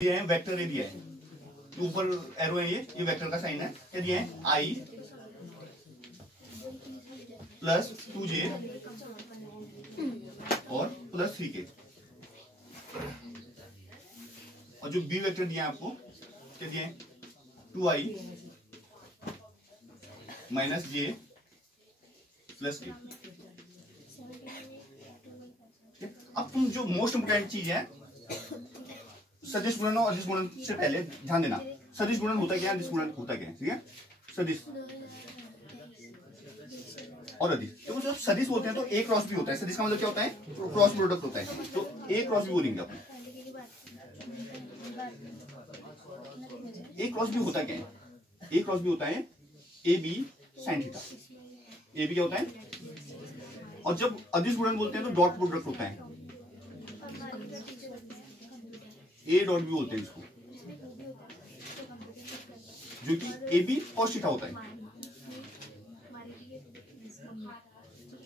दिया है वेक्टर, ये दिया है ऊपर एरो है, ये वेक्टर का साइन है। क्या दिया है? i प्लस 2j और प्लस 3k। और जो बी वेक्टर दिया है आपको, क्या दिया है? 2i minus j plus k। अब तुम जो मोस्ट इंपोर्टेंट चीज है सदिश गुणन और अदिश गुणन से पहले ध्यान देना, सदिश गुणन होता क्या है, अदिश गुणन होता क्या है, ठीक है? सदिश और अदिश, देखो जो सदिश बोलते हैं तो ए क्रॉस बी होता है। सदिश का मतलब क्या होता है? क्रॉस प्रोडक्ट होता है, तो ए क्रॉस बी बोलेंगे अपन। ए क्रॉस बी होता क्या है? ए क्रॉस बी होता है a b sine theta. A b क्या होता है? और जब अदिश गुणन बोलते हैं तो डॉट प्रोडक्ट होता है, ए डॉट बी बोलते हैं इसको, जो कि ए बी cos थीटा होता है।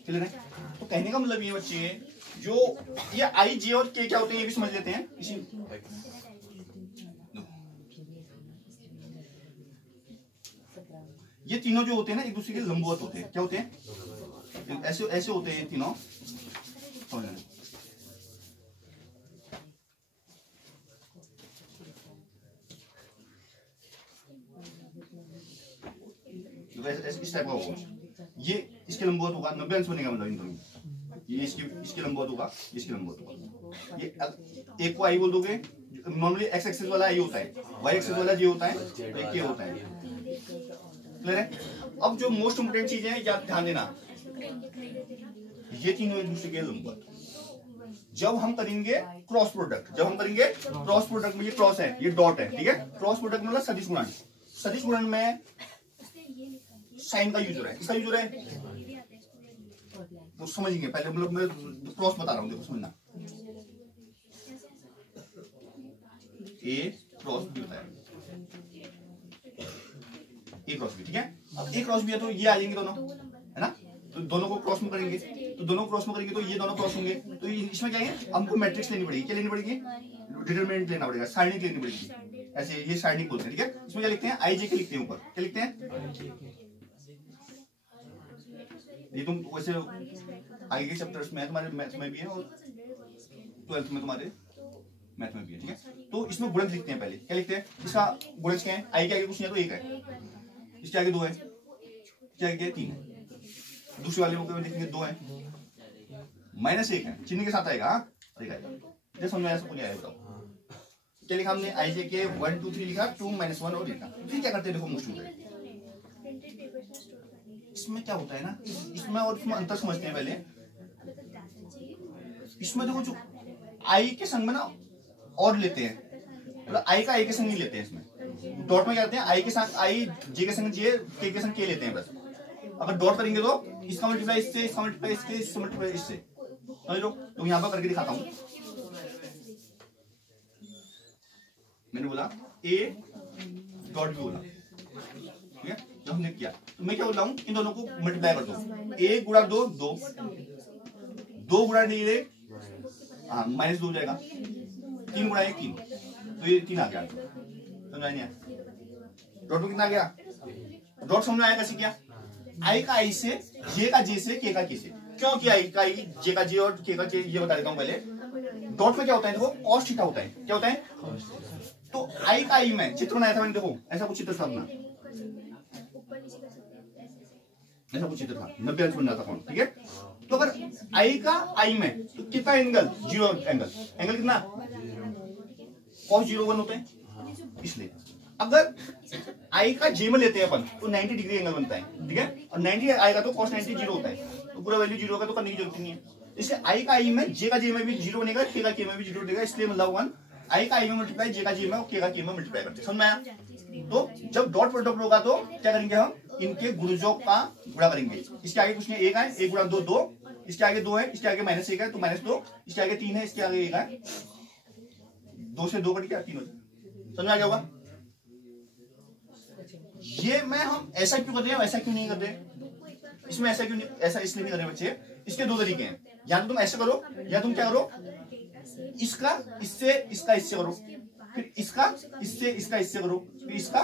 चल रहा है? तो कहने का मतलब ये बच्चे, जो ये आई जे और के क्या होते हैं ये भी समझ लेते हैं। इसी ये तीनों जो होते हैं ना एक दूसरे के लंबवत होते हैं। क्या होते हैं? ऐसे ऐसे होते हैं ये तीनों, समझ लेना। इस टाइप का होगा, ये इसके लंबवत होगा, 90 अंश बनेगा मतलब इन दोनों। ये इसके लंबवत होगा, इसके लंबवत होगा। ये एक को आई बोल दोगे, नॉर्मली एक्स एक्सिस वाला आई होता है, वाई एक्सिस वाला जे होता है, एक के होता है। क्लियर है? अब जो मोस्ट इंपोर्टेंट चीज है या ध्यान देना, ये तीनों एक दूसरे के लंबवत। जब हम करेंगे क्रॉस प्रोडक्ट, जब हम करेंगे क्रॉस प्रोडक्ट में ये क्रॉस है, ये डॉट है, ठीक है? क्रॉस प्रोडक्ट मतलब सदिश गुणन। सदिश गुणन में साइन का यूज हो रहा है, इसका यूज हो रहा है, तो समझेंगे पहले। मतलब मैं क्रॉस बता रहा हूं, देखो समझना। ए क्रॉस बी होता है, ए क्रॉस बी, ठीक है? अब ए क्रॉस बी है तो ये आ जाएंगे दोनों, है ना? तो दोनों को क्रॉस में करेंगे, तो दोनों क्रॉस में करेंगे तो ये दोनों क्रॉस होंगे। तो इसमें क्या है? हमको मैट्रिक्स लेनी पड़ेगी। क्या लेनी पड़ेगी? डिटरमिनेंट लेना पड़ेगा, सारणिक लेनी पड़ेगी। ऐसे ये सारणिक बोलते हैं, ठीक है? इसमें क्या लिखते हैं? आई जे के लिखते हैं ऊपर। क्या लिखते हैं? ये तुम वैसे आगे के चैप्टर्स में तुम्हारे मैथ में भी है और 12th में तुम्हारे मैथ में भी है, ठीक है? तो इसमें गुणज लिखते हैं पहले। क्या लिखते हैं? इसका गुणज क्या है? आई के आगे कुछ नहीं है तो एक है, इसके आगे 2 है, इसके आगे 3 है, दूसरे वाले को लिखेंगे 2 है, माइनस 1 है, चिन्ह के साथ आएगा। ये समझ में आया? सबको नहीं आया? बताओ क्या लिखा हमने? आई जे के 1 2 3 लिखा, 2 - 1 और लिखा। फिर क्या करते हैं? देखो मुश्किल है इसमें क्या होता है ना, इसमें और इसमें अंतर समझते हैं पहले। इसमें देखो जो आई के संग में ना और लेते हैं, मतलब आई का आई के संग नहीं लेते हैं। इसमें डॉट में क्या करते हैं? आई के साथ आई, जे के संग जे, के संग के लेते हैं बस। अगर डॉट करेंगे तो इसका मल्टीप्लाई इससे, इसका मल्टीप्लाई इससे, इससे मल्टीप्लाई इससे, समझ लो? तो यहाँ पर करके दिखाता हूँ। मैंने बोला ए डॉट बी बोला, ठीक है? जब हमने किया तो मैं क्या बोल रहा हूँ? इन दोनों को मल्टीप्लाई कर दो। 1 गुणा 2 2, 2 गुणा -1 -2 हो जाएगा, 3 गुणा 1 3, तो ये 3 आ गया। समझ नहीं आया? डॉट में कितना आ गया? डॉट समझ में आया कैसे किया? आई का आई से, जे का जे से, के का के से। क्यों किया आई का आई, जे का जे और के का के? ये बता देता हूँ पहले। डॉट में क्या होता है? देखो cos थीटा होता है। क्या होता है? तो आई का आई में चित्र बनाया था मैंने, देखो ऐसा कुछ चित्र था अपना, ऐसा कुछ चित्र था, 90 अंश बन जाता कौन, ठीक है? तो अगर आई का आई में तो कितना एंगल? 0 एंगल। एंगल कितना? cos 0 1 होता है, इसलिए अगर आई का जे में लेते हैं अपन तो 90 डिग्री एंगल बनता है, ठीक है? और 90 आएगा तो cos 90 0 होता है, तो पूरा वैल्यू 0 होगा, तो करने की जरूरत नहीं है। इसलिए आई का आई में, जे का जे में भी 0 बनेगा, के का के में भी 0 बनेगा, इसलिए मतलब 1 आई का आई में मल्टीप्लाई, जे का जे में और के का के में मल्टीप्लाई करते हैं। समझ में आया? तो जब डॉट प्रोडक्ट होगा तो क्या करेंगे हम? इनके गुणजों का गुणा करेंगे। इसके आगे कुछ नहीं, 1 है, 1 गुणा 2 2, इसके आगे 2 है, इसके आगे -1 है तो -2, इसके आगे 3 है, इसके आगे 1 है, 2 से 2 कट गया, 3 हो जाएगा। समझ में आ गया होगा? ये मैं हम ऐसा क्यों कर रहे हैं, ऐसा क्यों नहीं कर रहे? इसमें ऐसा क्यों नहीं, ऐसा इसलिए नहीं कर रहे बच्चे, इसके 2 तरीके हैं। या तो तुम ऐसे करो, या तुम क्या करो, इसका इससे, इसका इससे करो। फिर इसका इससे इसका इससे करो, फिर इसका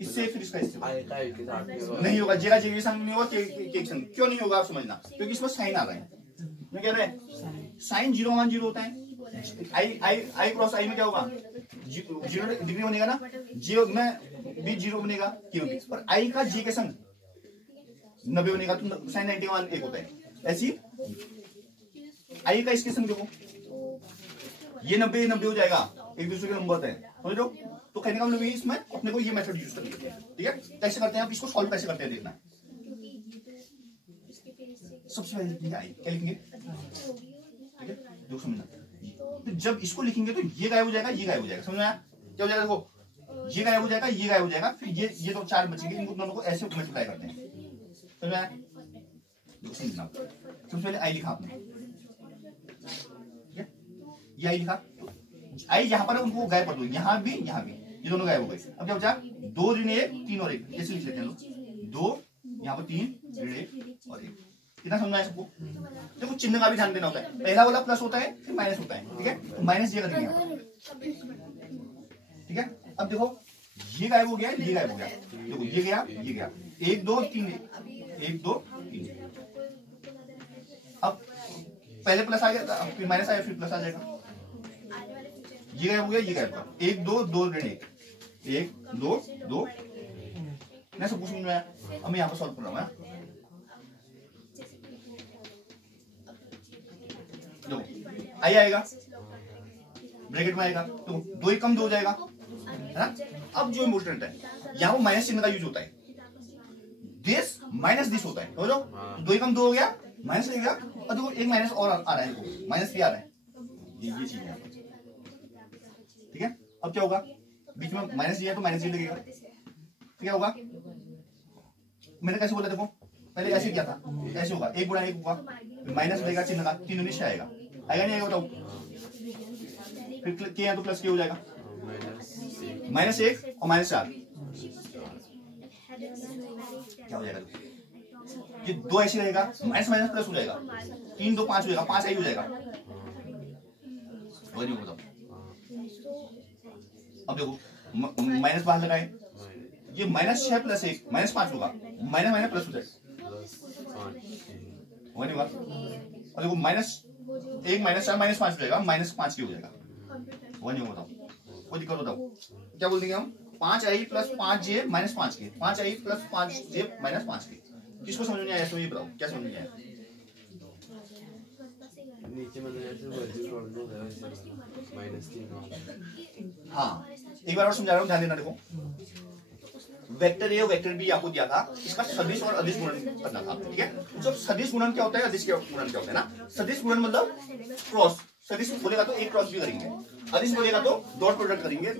इससे, फिर इसका इससे नहीं होगा। जे का जे के संग नहीं होगा, के संग क्यों नहीं होगा आप समझना, क्योंकि इसमें साइन आ रहा है। मैं कह रहा है साइन 0 1 0 होता है। आई क्रॉस आई में क्या होगा, 0 डिग्री बनेगा ना, जे में भी 0 बनेगा क्योंकि, और आई का जे के संग 90 बनेगा तो साइन 91 1 होता है। ऐसी आई का इसके संग देखो, ये 90 90 हो जाएगा, एक दूसरे के नंबर है, समझ लो। तो कहने का मतलब ये इसमें अपने को ये मेथड यूज करनी है, ठीक है। कैसे करते हैं आप इसको, सॉल्व कैसे करते हैं देखना। सबसे पहले लिखेंगे आई, क्या लिखेंगे, ठीक है, जो समझना। तो जब इसको लिखेंगे तो ये गायब हो जाएगा, ये गायब हो जाएगा, समझ में आया क्या हो जाएगा, देखो ये गायब हो जाएगा, ये गायब हो जाएगा, फिर ये तो 4 बचेंगे, इन दोनों को ऐसे मल्टीप्लाई करते हैं, समझ में आया। देखो समझना, सबसे पहले आई लिखा आपने, ठीक है, ये आई लिखा, आई यहाँ पर उनको गायब कर दो, यहाँ भी ये दोनों गायब हो गए। अब क्या बचा, 2 ऋण 1 3 और 1, ऐसे लिख लेते हैं लोग, 2 यहाँ पर 3 ऋण 1 और 1। कितना समझना है सबको। देखो चिन्ह का भी ध्यान देना होता है, पहला वाला प्लस होता है फिर माइनस होता है, ठीक है, तो माइनस ये करेंगे, ठीक है। अब देखो ये गायब हो गया, ये गायब हो गया, देखो ये गया, 1 2 3 1 2 3। अब पहले प्लस आ गया, फिर माइनस आया, फिर प्लस आ जाएगा, ये गायब हो गया, ये गायब हो गया, 1 2 2 ऋण 1 1 2 2। मैं सब कुछ समझ में आया। अब मैं यहाँ पर सॉल्व कर रहा हूँ, देखो आई आएगा ब्रैकेट में आएगा, तो 2 ही कम 2 हो जाएगा, है ना। अब जो इम्पोर्टेंट है यहाँ पर माइनस चिन्ह का यूज होता है, दिस माइनस दिस होता है, समझो। 2 ही कम 2 हो गया, माइनस लगेगा, और देखो एक माइनस और आ रहा है, माइनस 3 आ रहा है, ये चीज है, ठीक है। अब क्या होगा, बीच में माइनस दिया तो माइनस ही लगेगा, तो क्या होगा, मैंने कैसे बोला, देखो पहले ऐसे किया था, ऐसे होगा 1 गुणा 1 होगा, माइनस लगेगा चिन्ह का, 3 19 आएगा, आएगा नहीं आएगा बताओ, फिर के या तो प्लस के हो जाएगा, -1 और -4 क्या हो जाएगा, ये 2 ऐसे रहेगा, माइनस माइनस प्लस हो जाएगा, 3 2 5 हो जाएगा, 5 आई हो जाएगा, बताओ। अब देखो माइनस बाहर लगाए, ये -6 + 1 -5 होगा, माइनस माइनस प्लस हो जाएगा, और देखो -1 -4 -5 हो जाएगा, -5 हो जाएगा, वही नहीं बताओ, कोई दिक्कत बताओ, क्या बोल देंगे हम, 5i + 5j -5 के, 5i + 5j -5 के। किसको समझ में आया, इसमें ये बताओ क्या समझ में आया। नीचे हाँ एक बार और समझा रहा हूँ, ध्यान देना। देखो वेक्टर ए और वेक्टर बी आपको दिया था, इसका सदिश और अदिश गुणन करना था, ठीक है। जब सदिश गुणन क्या होता है, अदिश गुणन क्या होता है ना। सदिश गुणन मतलब क्रॉस, सदिश बोलेगा तो एक क्रॉस भी करेंगे, अदिश बोलेगा तो डॉट प्रोडक्ट करेंगे,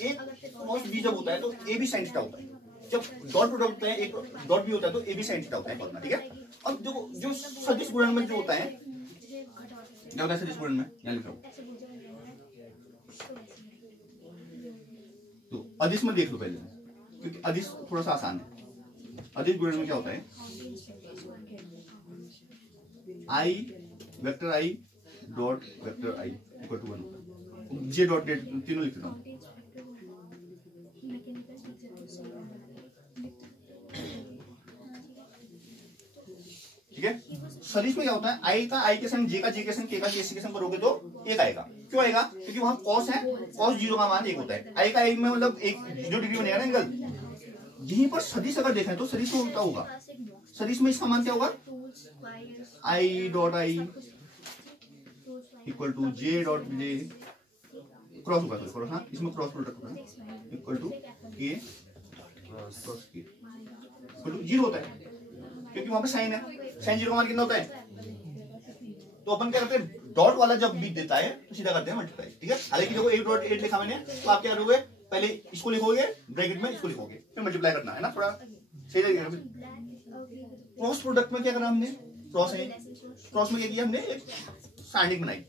एक क्रॉस बी जब होता है तो ए भी साइन थीटा होता है, जब डॉट प्रोडक्ट होता है एक डॉट बी होता है तो ए भी साइन थीटा होता है, ठीक है। अब देखो जो सदिश गुणन में जो होता है, क्या होता है सदिश गुणन में, यहाँ लिख रहा हूँ, तो अदिश में देख लो पहले, क्योंकि अदिश थोड़ा सा आसान है। अदिश गुणन में क्या होता है, I vector I dot vector I equal to 1, J dot dot तीनों लिख रहा हूँ, ठीक है। सदिश में क्या होता है, आई का आई के संग, जे का जे के संग, के का के के संग करोगे तो 1 आएगा। क्यों आएगा, क्योंकि वहां कॉस है, कॉस 0 का मान 1 होता है, आई का आई में मतलब 1 0 डिग्री बनेगा ना एंगल। यहीं पर सदिश अगर देखें तो सदिश में उल्टा होगा, सदिश में इसका मान क्या होगा, i dot i equal to j dot j, cross होगा क्रॉस, हाँ इसमें क्रॉस प्रोडक्ट होगा, equal to k cross k equal to 0 होता है, क्योंकि वहां पे साइन है, साइन 0 का मान कितना होता है। तो अपन क्या करते हैं, डॉट वाला जब भी देता है तो सीधा करते हैं मल्टीप्लाई, ठीक है। हालांकि देखो 8.8 लिखा मैंने, तो आप क्या करोगे, पहले इसको लिखोगे ब्रैकेट में, इसको लिखोगे, फिर मल्टीप्लाई करना है ना, थोड़ा सही लगेगा। क्रॉस प्रोडक्ट में क्या करना हमने, क्रॉस है, क्रॉस में क्या किया हमने, एक साइनिक बनाई,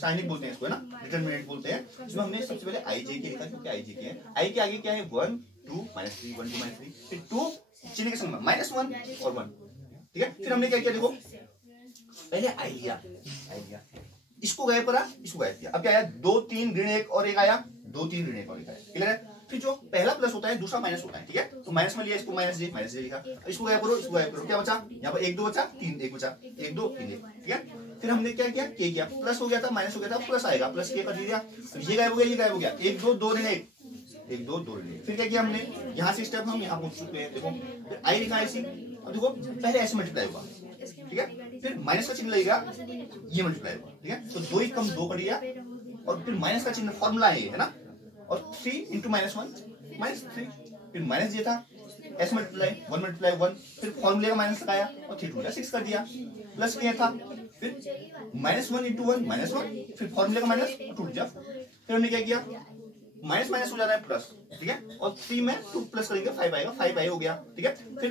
साइनिक बोलते हैं इसको, है ना, डिटरमिनेंट बोलते हैं। इसमें हमने सबसे पहले आई जे के लिखा, क्योंकि आई जे के है, आई के आगे क्या है 1 2 -3 1 2 -3, फिर 2 चिन्ह के संग में -1 और 1, ठीक है। फिर हमने क्या किया, देखो पहले आई लिया, इसको गायब करा, इसको गायब किया, अब क्या आया 2 3 ऋण 1 और 1 आया, 2 3 ऋण 1 और 1 आया, क्लियर है। फिर जो पहला प्लस होता है दूसरा माइनस होता है, ठीक है, तो माइनस में लिया इसको माइनस जे लिखा, इसको गायब करो, इसको गायब करो, क्या बचा यहाँ पर 1 2 बचा 3 1 बचा 1 2 3 1, ठीक है। फिर हमने क्या किया के किया, प्लस हो गया था माइनस हो गया था प्लस आएगा, प्लस के कर दिया, ये गायब हो गया, ये गायब हो गया, 1 2 2 ऋण 1 1 2 2 ऋण 1। फिर क्या किया हमने यहाँ से स्टेप हम यहाँ पहुंच चुके हैं, देखो फिर आई लिखा है इसी, अब देखो पहले ऐसे मल्टीप्लाई होगा, ठीक है, फिर माइनस का चिन्ह लगेगा, ये मल्टीप्लाई होगा, ठीक है, तो 2 ही कम 2 कर दिया, और फिर माइनस का चिन्ह फॉर्मूला है ना, और 3 इंटू -1 -3, फिर माइनस ये था s मल्टीप्लाई 1 मल्टीप्लाई 1, फिर फॉर्मूले का माइनस लगाया और 3 टू 6 कर दिया, प्लस क्या था, फिर -1 इंटू 1 -1, फिर फॉर्मूले का माइनस टूट गया, फिर हमने क्या किया माइनस माइनस हो जाता है प्लस, ठीक है, और 3 में 2 प्लस करेंगे 5 आएगा, 5 आई हो गया, ठीक है, फिर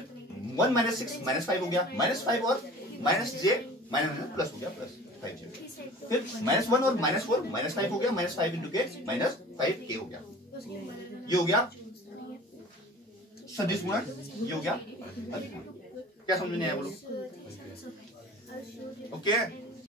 1 -6 -5 हो गया, -5 और -j माइनस प्लस हो गया प्लस 5j, फिर -1 और -4 -5 हो गया, -5 इंटू के -5k हो गया, ये हो गया सदिश गुणन, ये हो गया अधिक गुणन। क्या समझ नहीं आया बोलो, ओके।